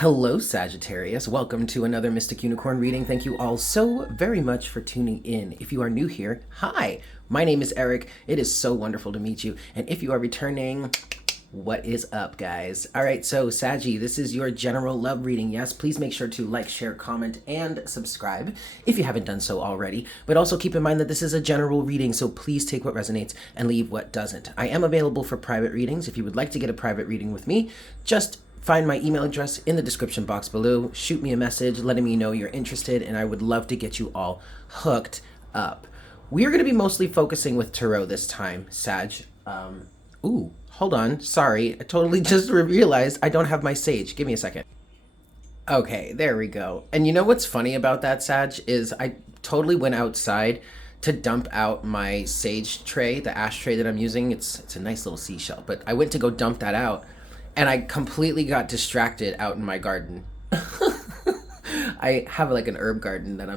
Hello, Sagittarius. Welcome to another Mystic Unicorn reading. Thank you all so very much for tuning in. If you are new here, hi, my name is Eric. It is so wonderful to meet you. And if you are returning, what is up, guys? All right, so Saggy, this is your general love reading. Yes, please make sure to like, share, comment, and subscribe if you haven't done so already. But also keep in mind that this is a general reading, so please take what resonates and leave what doesn't. I am available for private readings. If you would like to get a private reading with me, just find my email address in the description box below. Shoot me a message letting me know you're interested, and I would love to get you all hooked up. We're going to be mostly focusing with tarot this time, Sag. Ooh, hold on. Sorry, I totally just realized I don't have my sage. Give me a second. Okay, there we go. And you know what's funny about that, Sag, is I totally went outside to dump out my sage tray, the ashtray that I'm using. It's a nice little seashell, but I went to go dump that out, and I completely got distracted out in my garden. I have like an herb garden that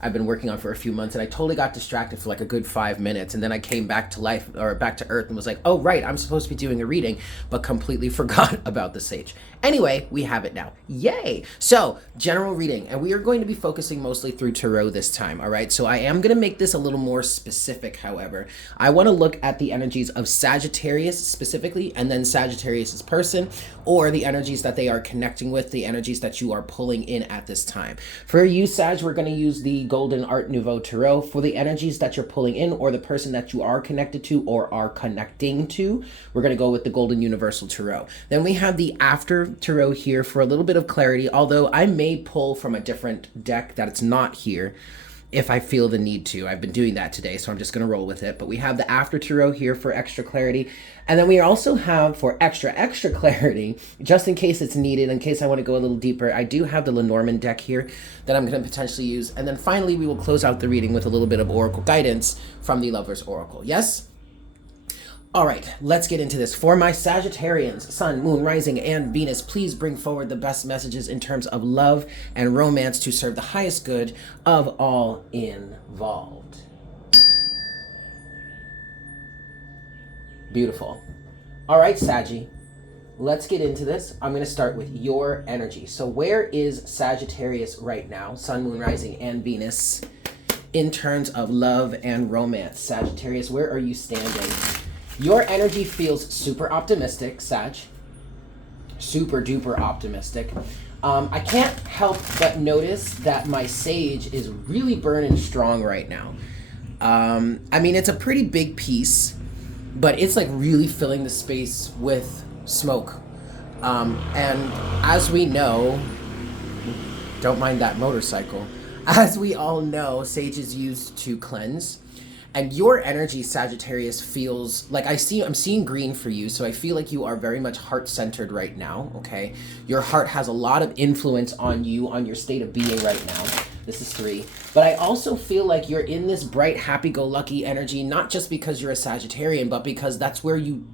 I've been working on for a few months, and I totally got distracted for like a good 5 minutes, and then I came back to life, or back to earth, and was like, oh right, I'm supposed to be doing a reading, but completely forgot about the sage. Anyway, we have it now. Yay! So, general reading, and we are going to be focusing mostly through tarot this time, all right? So I am going to make this a little more specific, however. I want to look at the energies of Sagittarius specifically, and then Sagittarius's person, or the energies that they are connecting with, the energies that you are pulling in at this time. For you, Sag, we're going to use the Golden Art Nouveau Tarot. For the energies that you're pulling in, or the person that you are connected to or are connecting to, we're going to go with the Golden Universal Tarot. Then we have the After Tarot here for a little bit of clarity, although I may pull from a different deck that it's not here if I feel the need to. I've been doing that today, so I'm just going to roll with it. But we have the After Tarot here for extra clarity. And then we also have, for extra clarity, just in case it's needed, in case I want to go a little deeper, I do have the Lenormand deck here that I'm going to potentially use. And then finally, we will close out the reading with a little bit of Oracle guidance from the Lover's Oracle. Yes? All right, let's get into this. For my Sagittarians, Sun, Moon, Rising, and Venus, please bring forward the best messages in terms of love and romance to serve the highest good of all involved. Beautiful. All right, Saggy, let's get into this. I'm going to start with your energy. So where is Sagittarius right now, Sun, Moon, Rising, and Venus, in terms of love and romance? Sagittarius, where are you standing? Your energy feels super optimistic, Sag. Super duper optimistic. I can't help but notice that my sage is really burning strong right now. I mean, it's a pretty big piece, but it's like really filling the space with smoke. And as we know, don't mind that motorcycle. As we all know, sage is used to cleanse. And your energy, Sagittarius, feels like I'm seeing green for you, so I feel like you are very much heart-centered right now, okay? Your heart has a lot of influence on you, on your state of being right now. This is 3. But I also feel like you're in this bright, happy-go-lucky energy, not just because you're a Sagittarian, but because that's where you've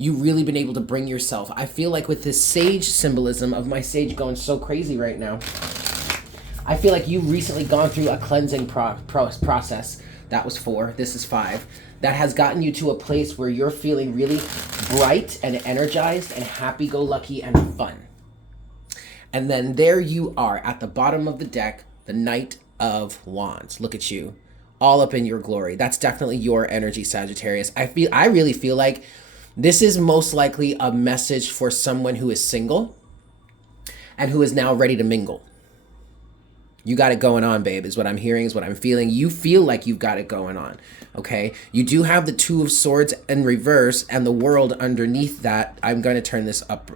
really been able to bring yourself. I feel like with this sage symbolism of my sage going so crazy right now, I feel like you've recently gone through a cleansing process. That was 4. This is 5. That has gotten you to a place where you're feeling really bright and energized and happy-go-lucky and fun. And then there you are at the bottom of the deck, the Knight of Wands. Look at you, all up in your glory. That's definitely your energy, Sagittarius. I really feel like this is most likely a message for someone who is single and who is now ready to mingle. You got it going on, babe, is what I'm hearing, is what I'm feeling. You feel like you've got it going on, okay? You do have the 2 of Swords in reverse and the World underneath that. I'm going to turn this up.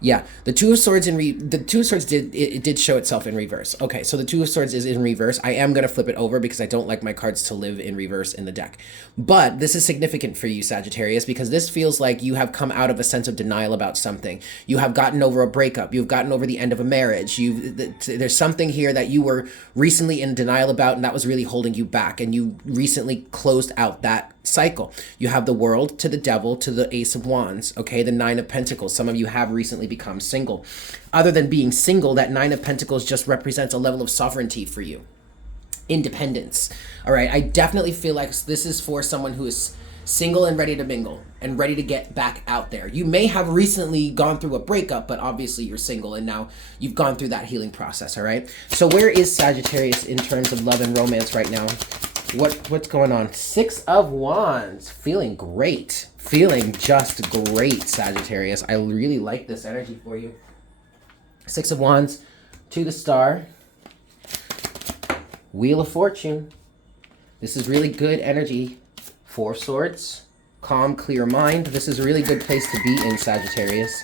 Yeah, the 2 of Swords did show itself in reverse. Okay, so the 2 of Swords is in reverse. I am going to flip it over because I don't like my cards to live in reverse in the deck. But this is significant for you, Sagittarius, because this feels like you have come out of a sense of denial about something. You have gotten over a breakup. You've gotten over the end of a marriage. There's something here that you were recently in denial about, and that was really holding you back, and you recently closed out that cycle. You have the World to the Devil to the Ace of Wands, okay, the 9 of Pentacles. Some of you have recently become single. Other than being single, that 9 of Pentacles just represents a level of sovereignty for you. Independence. All right, I definitely feel like this is for someone who is single and ready to mingle. and ready to get back out there. You may have recently gone through a breakup, but obviously you're single and now you've gone through that healing process, all right? So where is Sagittarius in terms of love and romance right now? What's going on? 6 of Wands. Feeling great. Feeling just great, Sagittarius. I really like this energy for you. 6 of Wands to the Star. Wheel of Fortune. This is really good energy. 4 of Swords. Calm, clear mind. This is a really good place to be in, Sagittarius.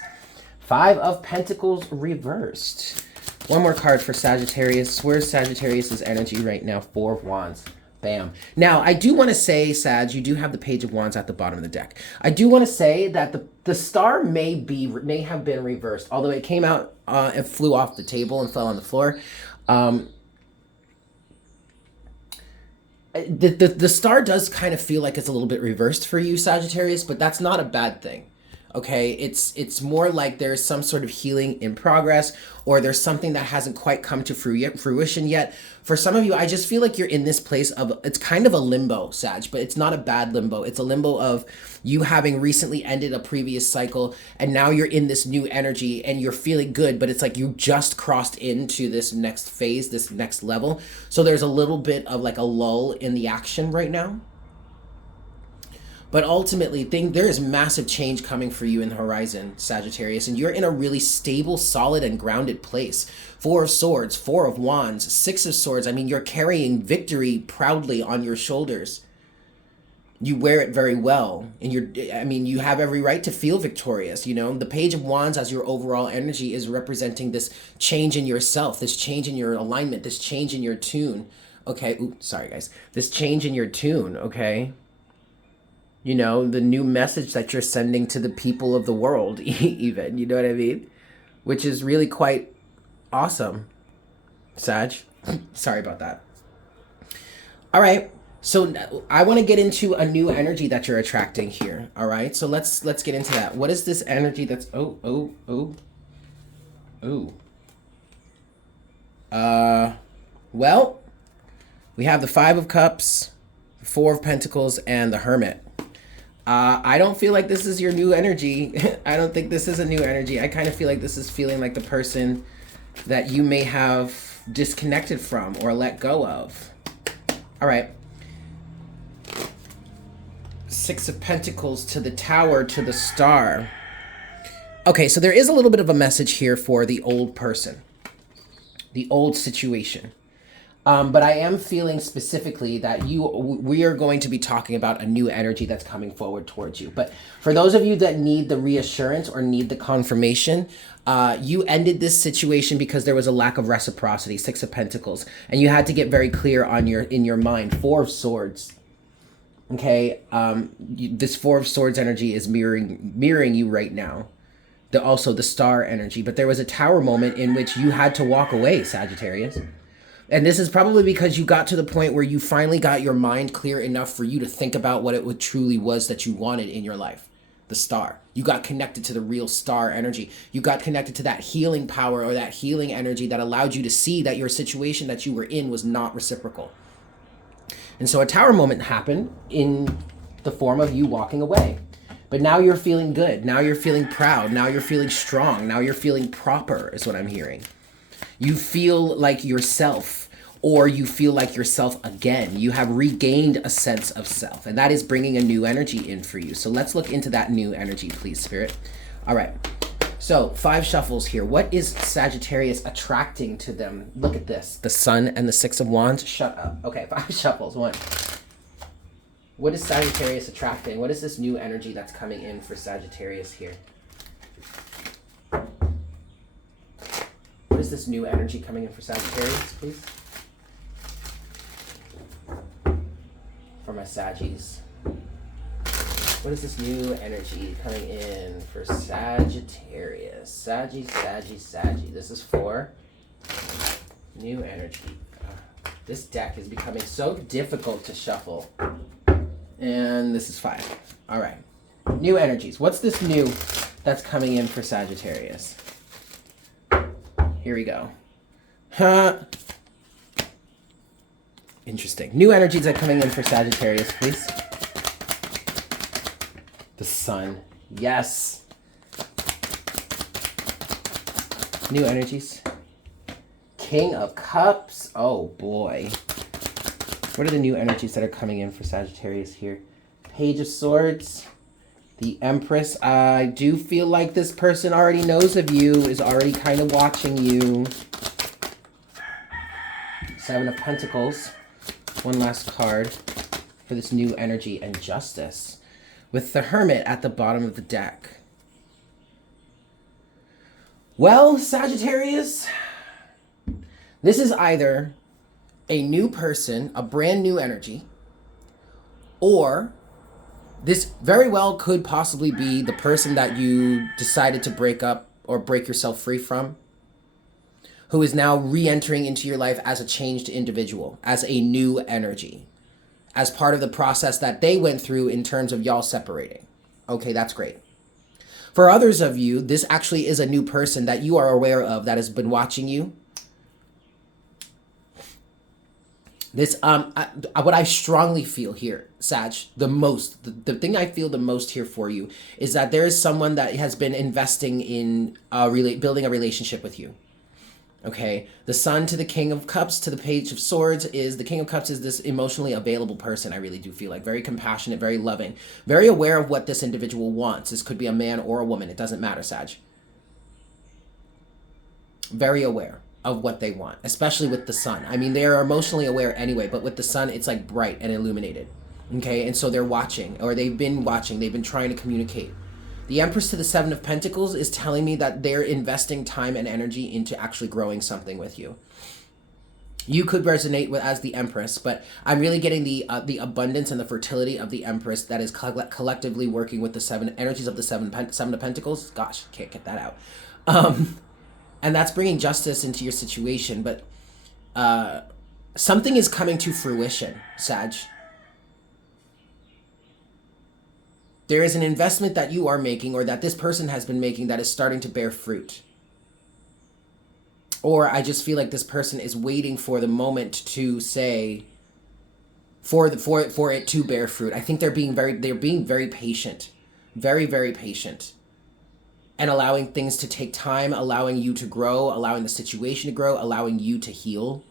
5 of Pentacles reversed. One more card for Sagittarius. Where's Sagittarius's energy right now? 4 of Wands. Bam. Now, I do want to say, Sag, you do have the Page of Wands at the bottom of the deck. I do want to say that the star may have been reversed, although it came out and flew off the table and fell on the floor. The star does kind of feel like it's a little bit reversed for you, Sagittarius, but that's not a bad thing. Okay, it's more like there's some sort of healing in progress, or there's something that hasn't quite come to fruition yet. For some of you, I just feel like you're in this place of, it's kind of a limbo, Sag, but it's not a bad limbo. It's a limbo of you having recently ended a previous cycle, and now you're in this new energy, and you're feeling good, but it's like you just crossed into this next phase, this next level. So there's a little bit of like a lull in the action right now. But ultimately, there is massive change coming for you in the horizon, Sagittarius, and you're in a really stable, solid, and grounded place. 4 of Swords, 4 of Wands, 6 of Swords. I mean, you're carrying victory proudly on your shoulders. You wear it very well, and you have every right to feel victorious, you know? The Page of Wands as your overall energy is representing this change in yourself, this change in your alignment, this change in your tune. Okay, ooh, sorry guys. This change in your tune, okay? You know, the new message that you're sending to the people of the world, even, you know what I mean? Which is really quite awesome, Sag. Sorry about that. All right, so I want to get into a new energy that you're attracting here, all right? So let's get into that. What is this energy that's, well, we have the 5 of Cups, 4 of Pentacles, and the Hermit. I don't feel like this is your new energy. I don't think this is a new energy. I kind of feel like this is feeling like the person that you may have disconnected from or let go of. All right. 6 of Pentacles to the Tower to the Star. Okay, so there is a little bit of a message here for the old person, the old situation. But I am feeling specifically that we are going to be talking about a new energy that's coming forward towards you. But for those of you that need the reassurance or need the confirmation, you ended this situation because there was a lack of reciprocity, 6 of Pentacles, and you had to get very clear on in your mind. 4 of Swords. Okay, this 4 of Swords energy is mirroring you right now. Also the Star energy, but there was a Tower moment in which you had to walk away, Sagittarius. And this is probably because you got to the point where you finally got your mind clear enough for you to think about what it truly was that you wanted in your life. The Star. You got connected to the real Star energy. You got connected to that healing power or that healing energy that allowed you to see that your situation that you were in was not reciprocal. And so a Tower moment happened in the form of you walking away. But now you're feeling good. Now you're feeling proud. Now you're feeling strong. Now you're feeling proper is what I'm hearing. You feel like yourself, or you feel like yourself again. You have regained a sense of self, and that is bringing a new energy in for you. So let's look into that new energy, please, Spirit. All right. So 5 shuffles here. What is Sagittarius attracting to them? Look at this. The Sun and the 6 of Wands. Shut up. Okay, 5 shuffles. 1. What is Sagittarius attracting? What is this new energy that's coming in for Sagittarius here? What is this new energy coming in for Sagittarius, please? For my Saggies. What is this new energy coming in for Sagittarius? Saggy. This is for new energy. This deck is becoming so difficult to shuffle. And this is 5. All right. New energies. What's this new that's coming in for Sagittarius? Here we go. Interesting. New energies are coming in for Sagittarius, please. The Sun. Yes. New energies. King of Cups. Oh boy. What are the new energies that are coming in for Sagittarius here? Page of Swords. The Empress. I do feel like this person already knows of you, is already kind of watching you. Seven of Pentacles. One last card for this new energy and Justice. With the Hermit at the bottom of the deck. Well, Sagittarius, this is either a new person, a brand new energy, or this very well could possibly be the person that you decided to break up or break yourself free from, who is now re-entering into your life as a changed individual, as a new energy, as part of the process that they went through in terms of y'all separating. Okay, that's great. For others of you, this actually is a new person that you are aware of that has been watching you. This, what I strongly feel here, Sag, the thing I feel the most here for you is that there is someone that has been investing in building a relationship with you. Okay, the Sun to the King of Cups to the Page of Swords is, the King of Cups is this emotionally available person. I really do feel like very compassionate, very loving, very aware of what this individual wants. This could be a man or a woman. It doesn't matter, Sag. Very aware of what they want, especially with the Sun. I mean, they are emotionally aware anyway, but with the Sun, it's like bright and illuminated. Okay, and so they're watching, or they've been watching, they've been trying to communicate. The Empress to the Seven of Pentacles is telling me that they're investing time and energy into actually growing something with you. You could resonate with as the Empress, but I'm really getting the abundance and the fertility of the Empress that is collectively working with the seven energies of the Seven of Pentacles. Gosh, can't get that out. And that's bringing justice into your situation, but something is coming to fruition, Sag. There is an investment that you are making, or that this person has been making, that is starting to bear fruit. Or I just feel like this person is waiting for the moment to say, for it to bear fruit. I think they're being very patient, very, very patient, and allowing things to take time, allowing you to grow, allowing the situation to grow, allowing you to heal.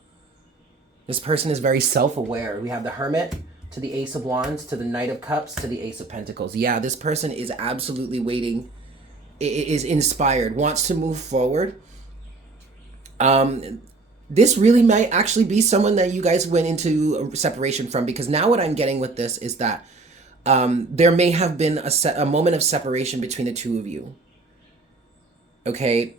This person is very self-aware. We have the Hermit to the Ace of Wands, to the Knight of Cups, to the Ace of Pentacles. Yeah, this person is absolutely waiting, is inspired, wants to move forward. This really might actually be someone that you guys went into a separation from, because now what I'm getting with this is that there may have been a moment of separation between the two of you. Okay,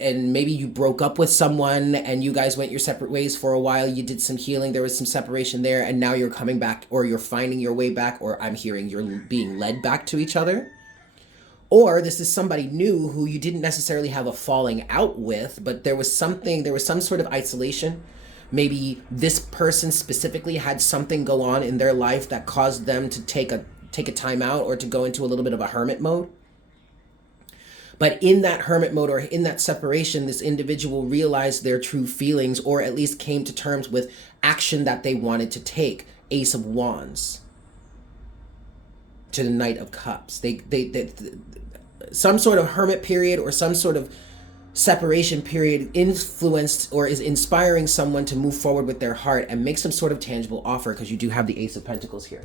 and maybe you broke up with someone and you guys went your separate ways for a while. You did some healing, there was some separation there, and now you're coming back, or you're finding your way back, or I'm hearing you're being led back to each other. Or this is somebody new who you didn't necessarily have a falling out with, but there was some sort of isolation. Maybe this person specifically had something go on in their life that caused them to take a time out, or to go into a little bit of a hermit mode. But in that hermit mode, or in that separation, this individual realized their true feelings, or at least came to terms with action that they wanted to take. Ace of Wands to the Knight of Cups. They some sort of hermit period, or some sort of separation period influenced or is inspiring someone to move forward with their heart and make some sort of tangible offer, because you do have the Ace of Pentacles here.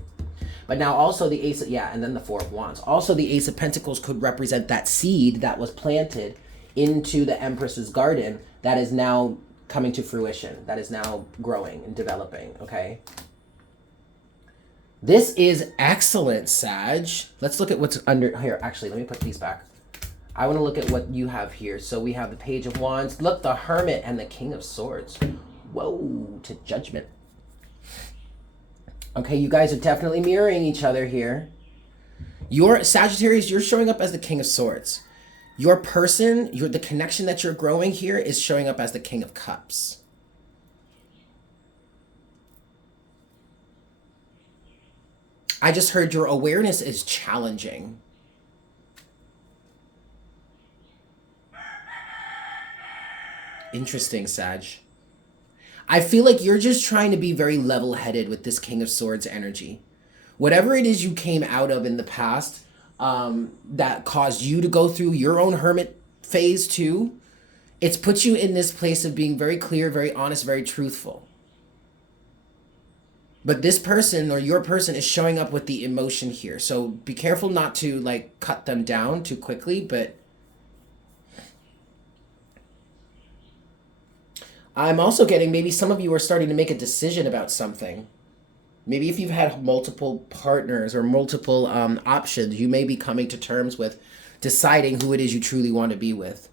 But now also the Ace of, and then the Four of Wands. Also the Ace of Pentacles could represent that seed that was planted into the Empress's garden that is now coming to fruition, that is now growing and developing, okay? This is excellent, Sag. Let's look at what's under here. Actually, let me put these back. I want to look at what you have here. So we have the Page of Wands. Look, the Hermit and the King of Swords. Whoa, to Judgment. Okay, you guys are definitely mirroring each other here. Your Sagittarius, you're showing up as the King of Swords. Your person, the connection that you're growing here is showing up as the King of Cups. I just heard your awareness is challenging. Interesting, Sag. I feel like you're just trying to be very level-headed with this King of Swords energy. Whatever it is you came out of in the past, that caused you to go through your own hermit phase too. It's put you in this place of being very clear, very honest, very truthful. But this person or your person is showing up with the emotion here. So be careful not to like cut them down too quickly, but I'm also getting maybe some of you are starting to make a decision about something. Maybe if you've had multiple partners or multiple options, you may be coming to terms with deciding who it is you truly want to be with.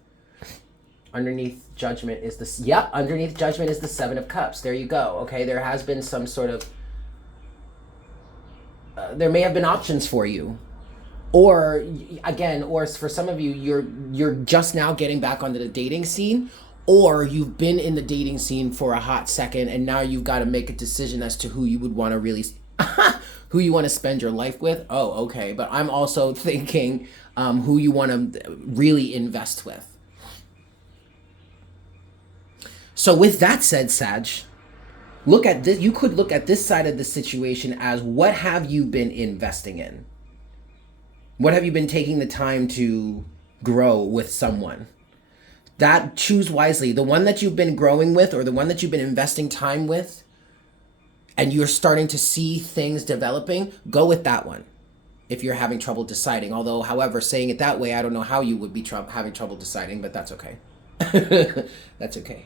Underneath judgment is this. Yep, underneath judgment is the Seven of Cups. There you go. Okay, there has been some sort of there may have been options for you, or again, or for some of you, you're just now getting back onto the dating scene, or you've been in the dating scene for a hot second, and now you've got to make a decision as to who you would want to really, who you want to spend your life with. Oh, okay, but I'm also thinking who you want to really invest with. So with that said, Sag, look at this. You could look at this side of the situation as, what have you been investing in? What have you been taking the time to grow with someone? That, choose wisely. The one that you've been growing with, or the one that you've been investing time with, and you're starting to see things developing, go with that one. If you're having trouble deciding. Although, however, saying it that way, I don't know how you would be having trouble deciding, but that's okay. That's okay.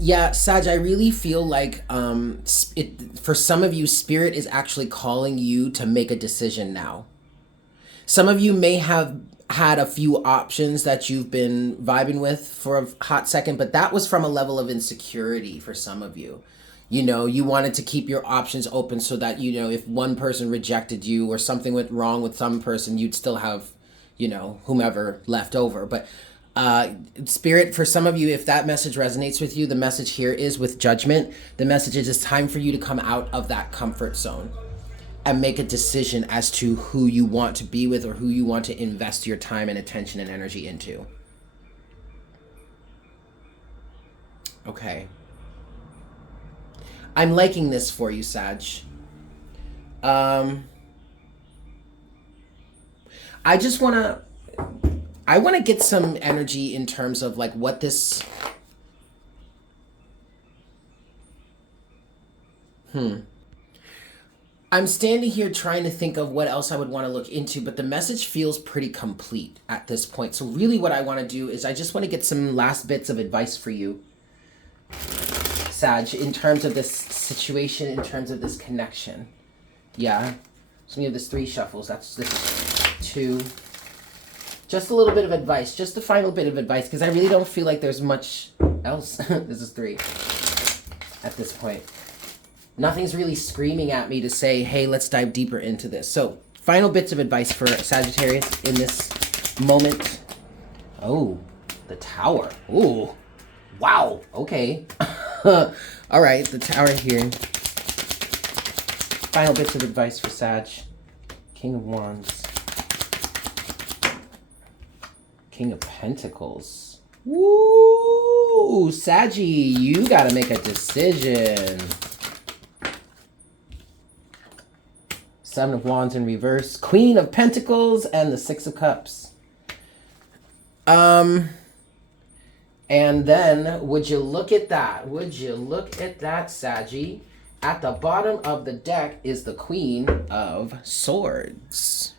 Yeah, Sag, I really feel like for some of you, Spirit is actually calling you to make a decision now. Some of you may have had a few options that you've been vibing with for a hot second, but that was from a level of insecurity for some of you. You know, you wanted to keep your options open so that, you know, if one person rejected you or something went wrong with some person, you'd still have, you know, whomever left over. But Spirit, for some of you, if that message resonates with you, the message here is with judgment. The message is it's time for you to come out of that comfort zone and make a decision as to who you want to be with or who you want to invest your time and attention and energy into. Okay. I'm liking this for you, Sag. I want to get some energy in terms of like what this... I'm standing here trying to think of what else I would want to look into, but the message feels pretty complete at this point. So really what I want to do is I just want to get some last bits of advice for you, Sag, in terms of this situation, in terms of this connection. Yeah. So we have this 3 shuffles. This is 2. Just a little bit of advice, just the final bit of advice, because I really don't feel like there's much else. This is 3 at this point. Nothing's really screaming at me to say, hey, let's dive deeper into this. So, final bits of advice for Sagittarius in this moment. Oh, the Tower. Ooh, wow, okay. All right, the Tower here. Final bits of advice for Sag. King of Wands. King of Pentacles. Woo! Saggy, you gotta make a decision. Seven of Wands in reverse. Queen of Pentacles and the 6 of Cups. And then, would you look at that? Would you look at that, Saggy? At the bottom of the deck is the Queen of Swords.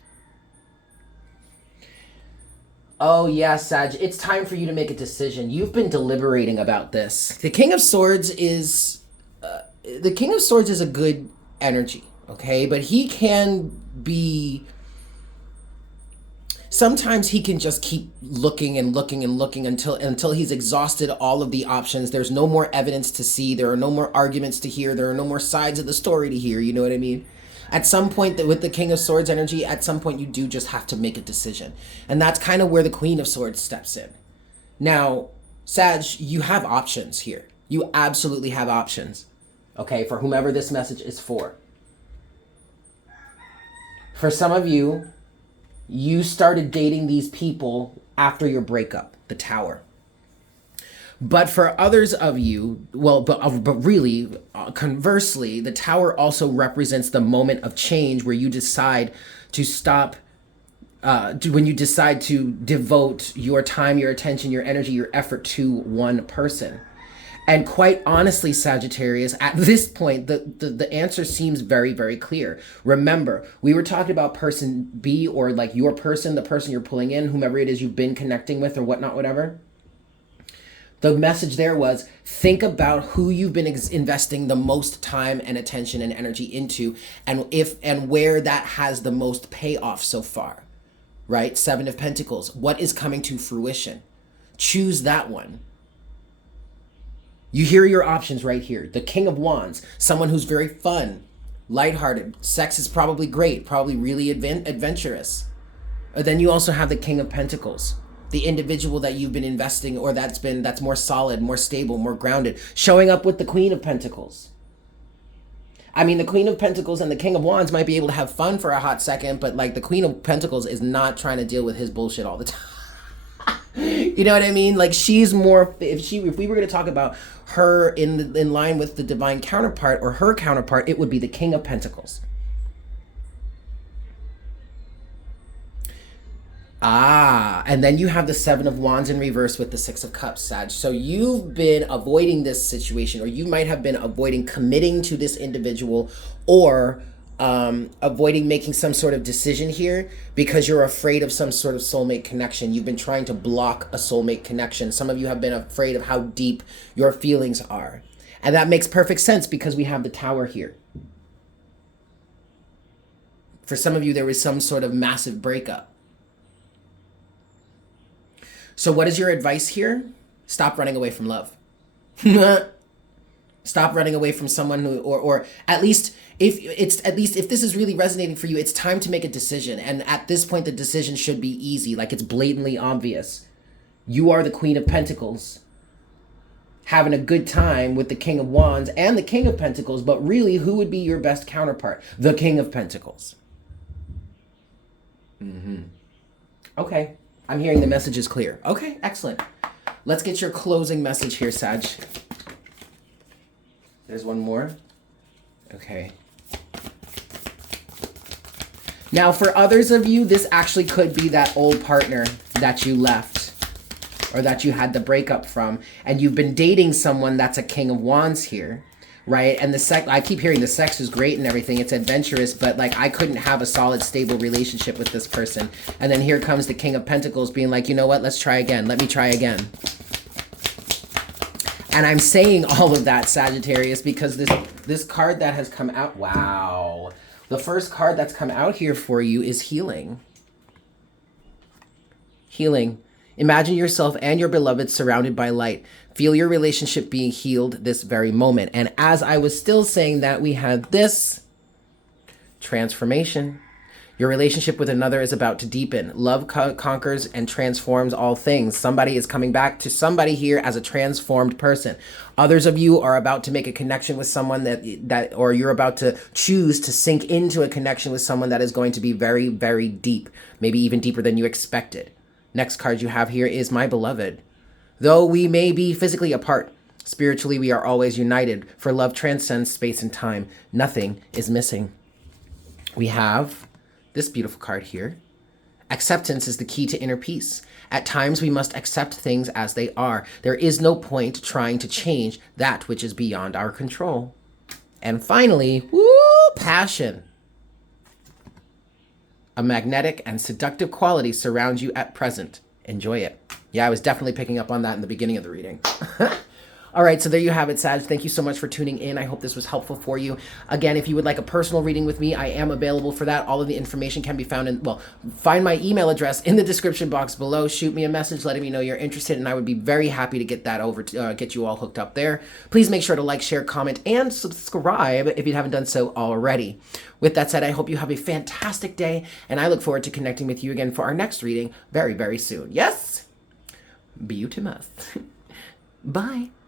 Oh, yeah, Sag, it's time for you to make a decision. You've been deliberating about this. The King of Swords is a good energy, okay? But he can be... Sometimes he can just keep looking and looking and looking until he's exhausted all of the options. There's no more evidence to see. There are no more arguments to hear. There are no more sides of the story to hear. You know what I mean? At some point, with the King of Swords energy, at some point you do just have to make a decision. And that's kind of where the Queen of Swords steps in. Now, Sag, you have options here. You absolutely have options. Okay, for whomever this message is for. For some of you, you started dating these people after your breakup, the Tower. But for others of you, well, but really, conversely, the Tower also represents the moment of change where you decide to stop, when you decide to devote your time, your attention, your energy, your effort to one person. And quite honestly, Sagittarius, at this point, the answer seems very, very clear. Remember, we were talking about person B, or like your person, the person you're pulling in, whomever it is you've been connecting with or whatnot, whatever. The message there was, think about who you've been investing the most time and attention and energy into, and where that has the most payoff so far, right? Seven of Pentacles. What is coming to fruition? Choose that one. You hear your options right here. The King of Wands, someone who's very fun, lighthearted. Sex is probably great, probably really adventurous. Then you also have the King of Pentacles, the individual that you've been investing, or that's more solid, more stable, more grounded, showing up with the Queen of Pentacles. I mean, the Queen of Pentacles and the King of Wands might be able to have fun for a hot second, but like the Queen of Pentacles is not trying to deal with his bullshit all the time. You know what I mean? Like, she's more, if we were going to talk about her in line with the divine counterpart, or her counterpart, it would be the King of Pentacles. And then you have the Seven of Wands in reverse with the Six of Cups, Sag. So you've been avoiding this situation, or you might have been avoiding committing to this individual, or avoiding making some sort of decision here because you're afraid of some sort of soulmate connection. You've been trying to block a soulmate connection. Some of you have been afraid of how deep your feelings are. And that makes perfect sense because we have the Tower here. For some of you, there was some sort of massive breakup. So what is your advice here? Stop running away from love. Stop running away from someone who, or at least if this is really resonating for you, it's time to make a decision. And at this point, the decision should be easy. Like, it's blatantly obvious. You are the Queen of Pentacles, having a good time with the King of Wands and the King of Pentacles, but really, who would be your best counterpart? The King of Pentacles. Okay. I'm hearing the message is clear. Okay, excellent. Let's get your closing message here, Sag. There's one more. Okay. Now, for others of you, this actually could be that old partner that you left, or that you had the breakup from, and you've been dating someone that's a King of Wands here, right? And I keep hearing the sex is great and everything, it's adventurous, but like, I couldn't have a solid, stable relationship with this person. And then here comes the King of Pentacles being like, you know what, let's try again. Let me try again. And I'm saying all of that, Sagittarius, because this card that has come out, wow. The first card that's come out here for you is healing. Healing. Imagine yourself and your beloved surrounded by light. Feel your relationship being healed this very moment. And as I was still saying that, we had this transformation. Your relationship with another is about to deepen. Love conquers and transforms all things. Somebody is coming back to somebody here as a transformed person. Others of you are about to make a connection with someone or you're about to choose to sink into a connection with someone that is going to be very, very deep, maybe even deeper than you expected. Next card you have here is My Beloved. Though we may be physically apart, spiritually we are always united, for love transcends space and time. Nothing is missing. We have this beautiful card here. Acceptance is the key to inner peace. At times, we must accept things as they are. There is no point trying to change that which is beyond our control. And finally, passion. A magnetic and seductive quality surrounds you at present. Enjoy it. Yeah, I was definitely picking up on that in the beginning of the reading. All right, so there you have it, Sag. Thank you so much for tuning in. I hope this was helpful for you. Again, if you would like a personal reading with me, I am available for that. All of the information can be found find my email address in the description box below. Shoot me a message letting me know you're interested, and I would be very happy to get that over to get you all hooked up there. Please make sure to like, share, comment, and subscribe if you haven't done so already. With that said, I hope you have a fantastic day, and I look forward to connecting with you again for our next reading very, very soon. Yes? Beautimus. Bye.